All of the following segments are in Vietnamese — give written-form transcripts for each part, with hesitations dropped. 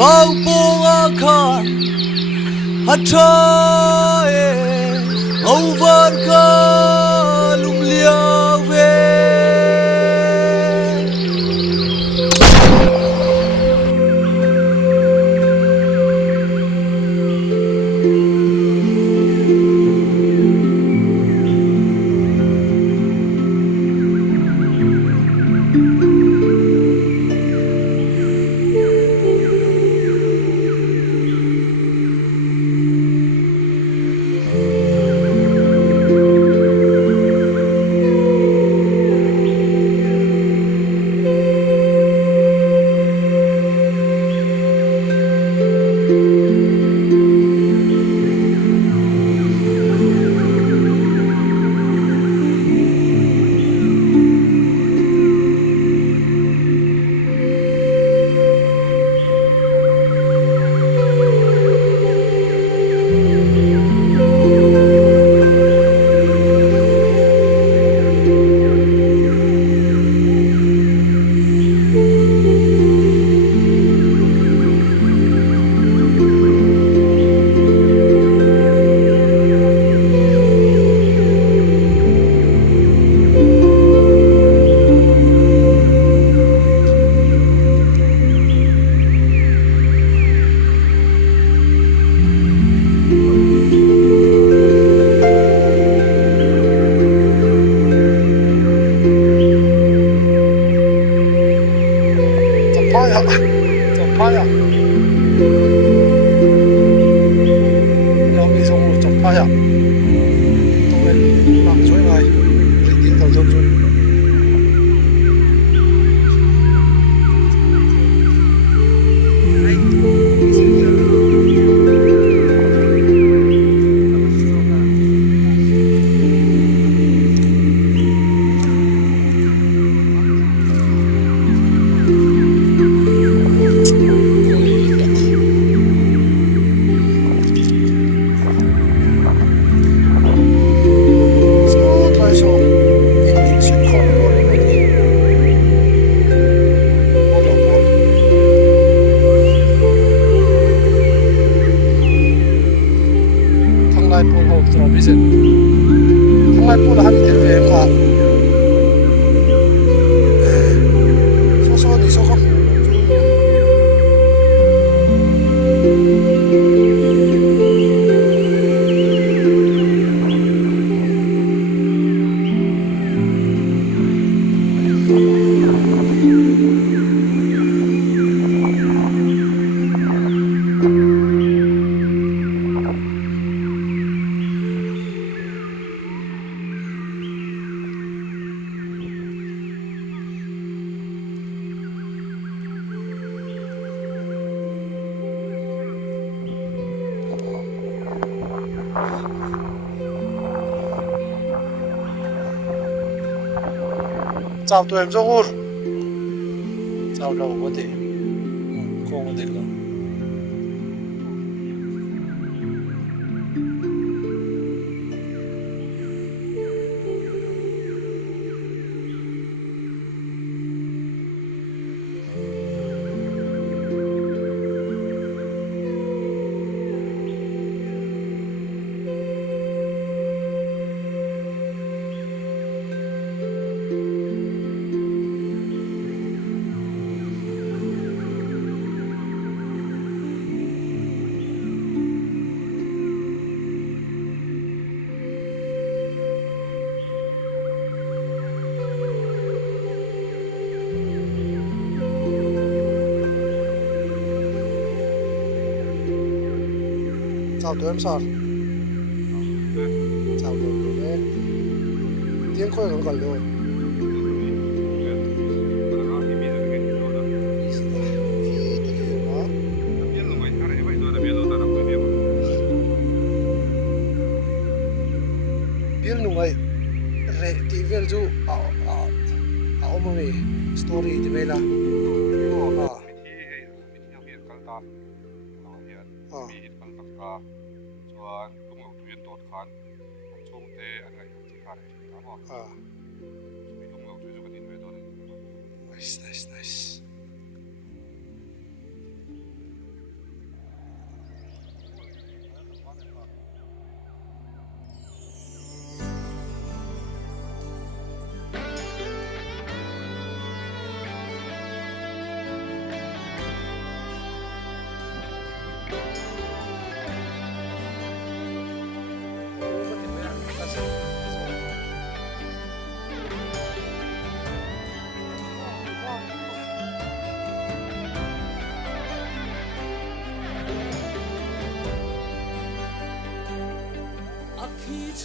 Paupoakan Hataye Auvarka Lumliave 파야. 여기서 좀 파야. 또왜막 조용하게 일단 좀 상라이포는 하기 때문에 소소한 있어서 chào tụi em Jong-un. Chào đâu có thể không có thể đâu. Chào tụi em Sòn. Chào tụi em. Tiếng khơi còn còn luôn. Biar nungai re TV ju ao mami story di bela. Chuan tung lo tuyen tot khan chung te an ngai chi kha re ta mo tung lo tu ju ka tin ve do Nice.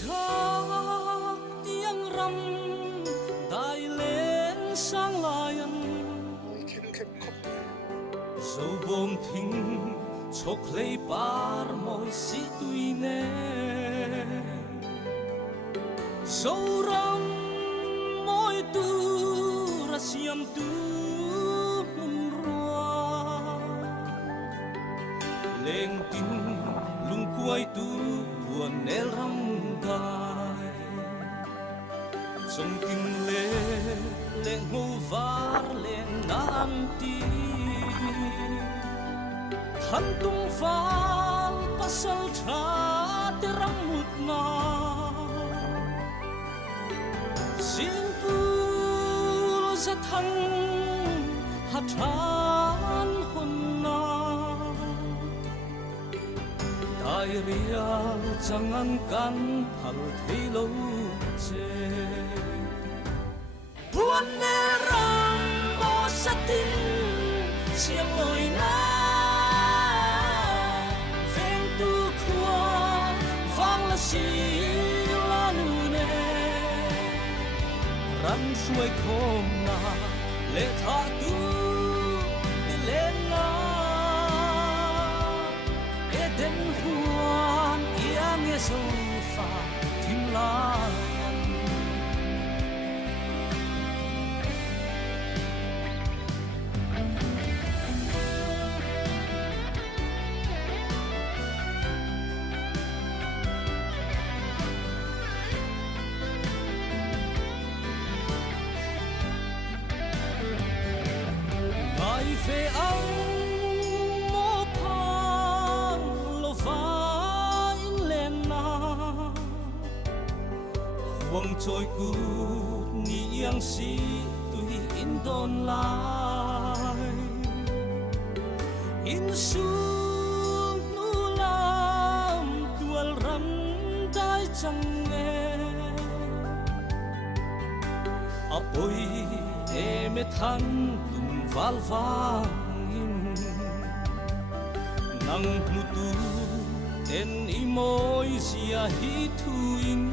thác tiếng râm đại lên sáng layan เข้มเข้มครบ dầu bom thinh chok lấy par môi si tui nè dầu râm môi tu ra siam tu mun roa lên tin lung quay tu buồn nel ram gai trong tim lệ lên hô var lên nan ti thân tung phal pasal tha te ramut na sin pul sa thang hathan hun na đại ria jangan kan hal thei lo che buồn nè ram mo sa tin siang loi na si la nu ne ram suai khom na le tha tu ni le na e den huan yang e so fa tim la về ông mô phan lo vai lên na quăng trôi cút ni yang si tui in don lai in su nu lam tual ram dai chẳng nghe apoi em than val vangin nang mutu en imoi sia hi thuin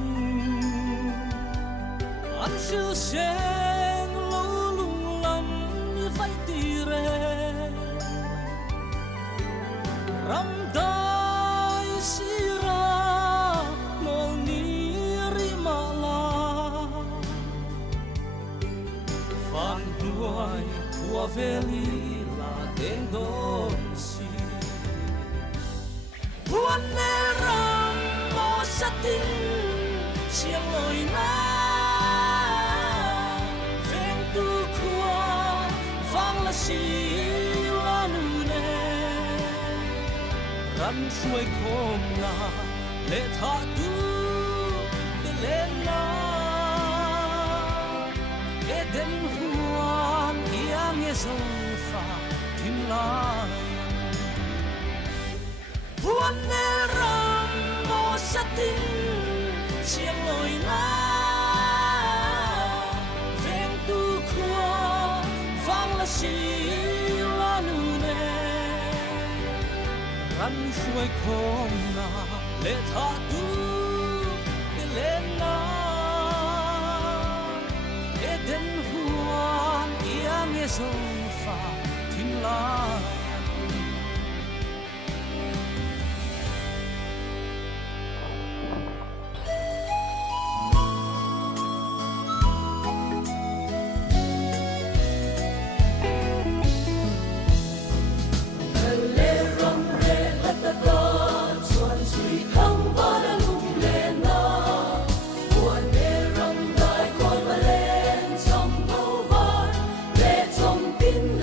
an sil sen lo lung lam ni vai tire ram dai sira no ni rimala van huai tua veli la den don si buồn nè ram mo sa tin siang loi na veng tu khua vang la si la nu ne ram suai khom na le tha tu de le na e den huan nghe dâu pha tim lai buồn nè ram mo sa tin siang loi na veng tu khua vang la si la nu ne ran suai khom na le tha tu de le na e den huan nghe dâu pha tim lai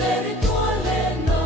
Let it go, let it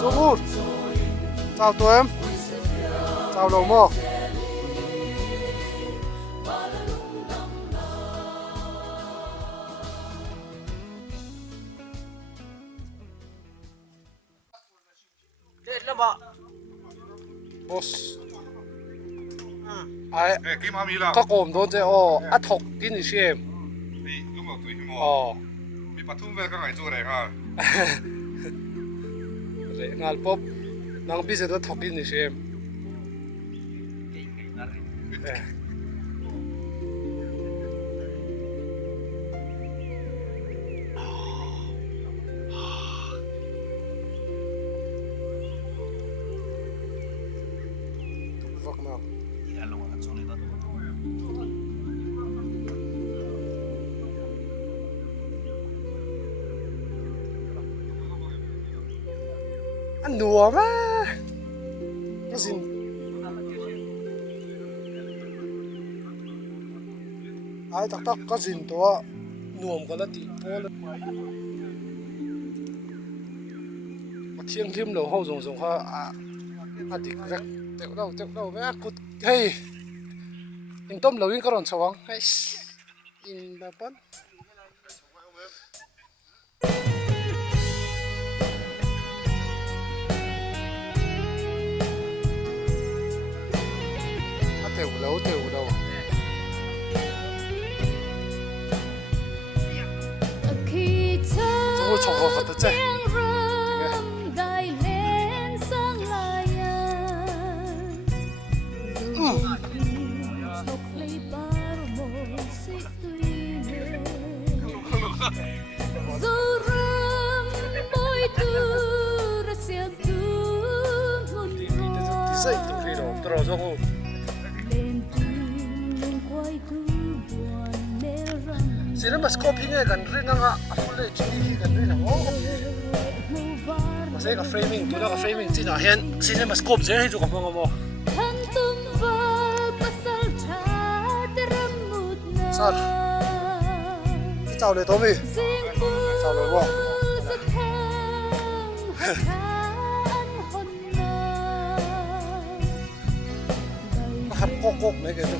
Chỗ ngút chào tụi em, chào đầu mò. Chết lắm ạ. Boss ai Kim Ami là các ôm đón chơi ắt học tin đi xem đi lúc nào tụi hiểm bị bắt thum về các ngày chỗ này ha rồi ngal pop nang bisa ắt học tin đi xem vak nào ăn đùa mà cái gì ai tắc tắc cái gì đó nuông cái là tí po là thiên kim đầu hậu dùng dùng ha à tí vẹt tiểu đầu vẹt cút hey in tôm lâu in cái đòn sawang hey in ba bắn tiểu đầu tôi chọc vào vật đấy dậy từ khi đó tôi rồi không cinemascope hinge kan rin nga full HD kan rin ang masay ka framing tula ka framing sina hen cinemascope je hijo ka mga mo sir chàoเลยTommy chàoเลยwa hấp cốc mấy cái đó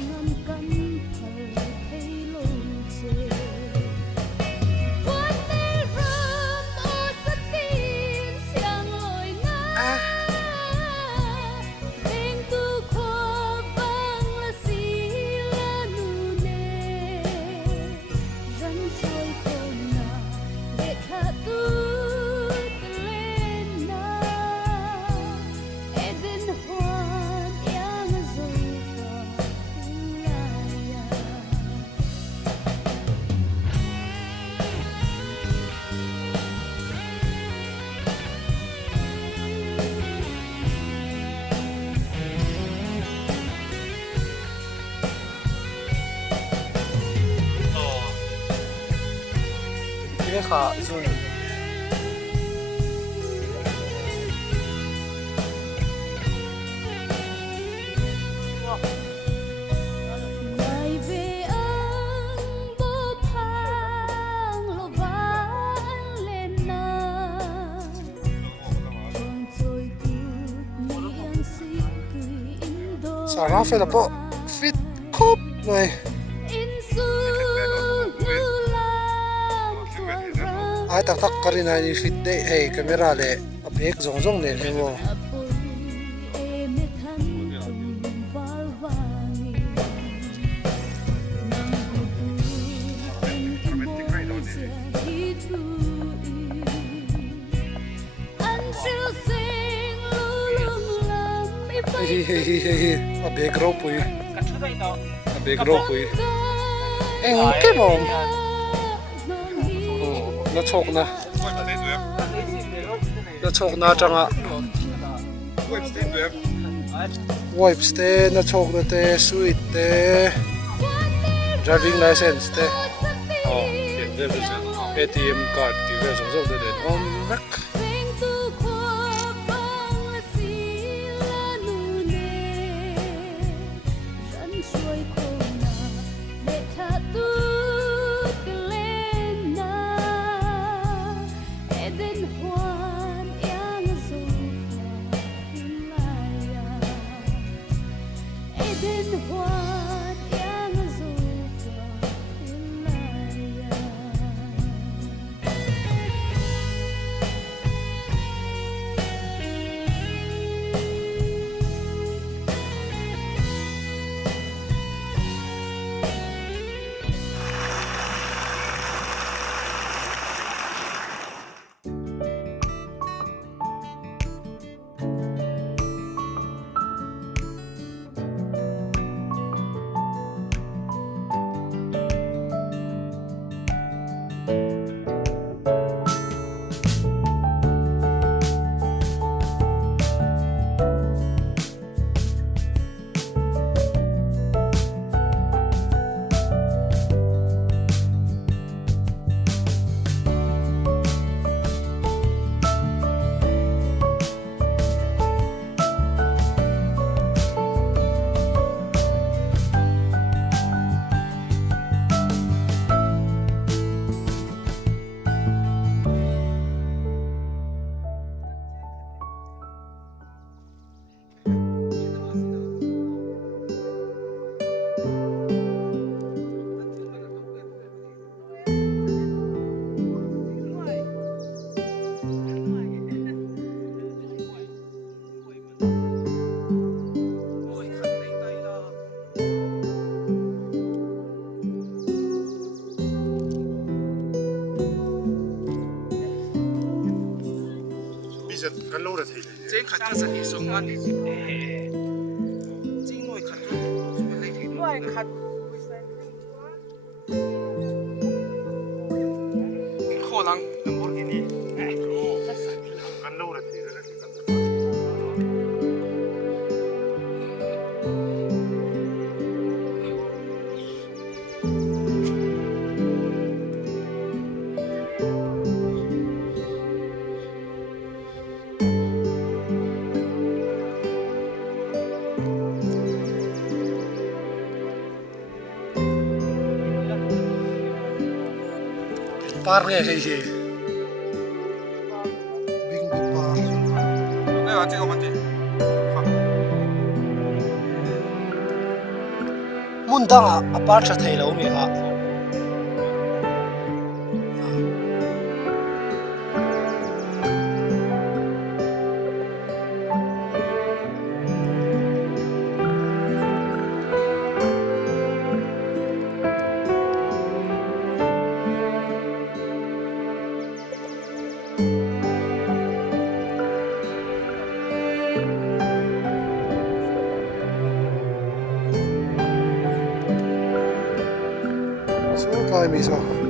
cái khả rồi sao nó phải là bộ fit cúp này ai tak tak karina ni fit de hey camera le apek zong zong ne hemo apek ro pui eng ke mom nó chọc na nó chọc na chẳng ạ wipe stand nó chọc na te sweet te driving license te ATM card thì về giống giống để ôm vắt giật căn lâu là thấy Chính khát cho sẵn xuống ngon đi Chính ngồi khát cho xuống lấy thì ngồi khát khổ lắm Lamborghini căn lâu là thấy rất là par nghe hay gì bing bing par 내가 찍어봤지? mun dang a par cha thei lo mi ha so kai mi so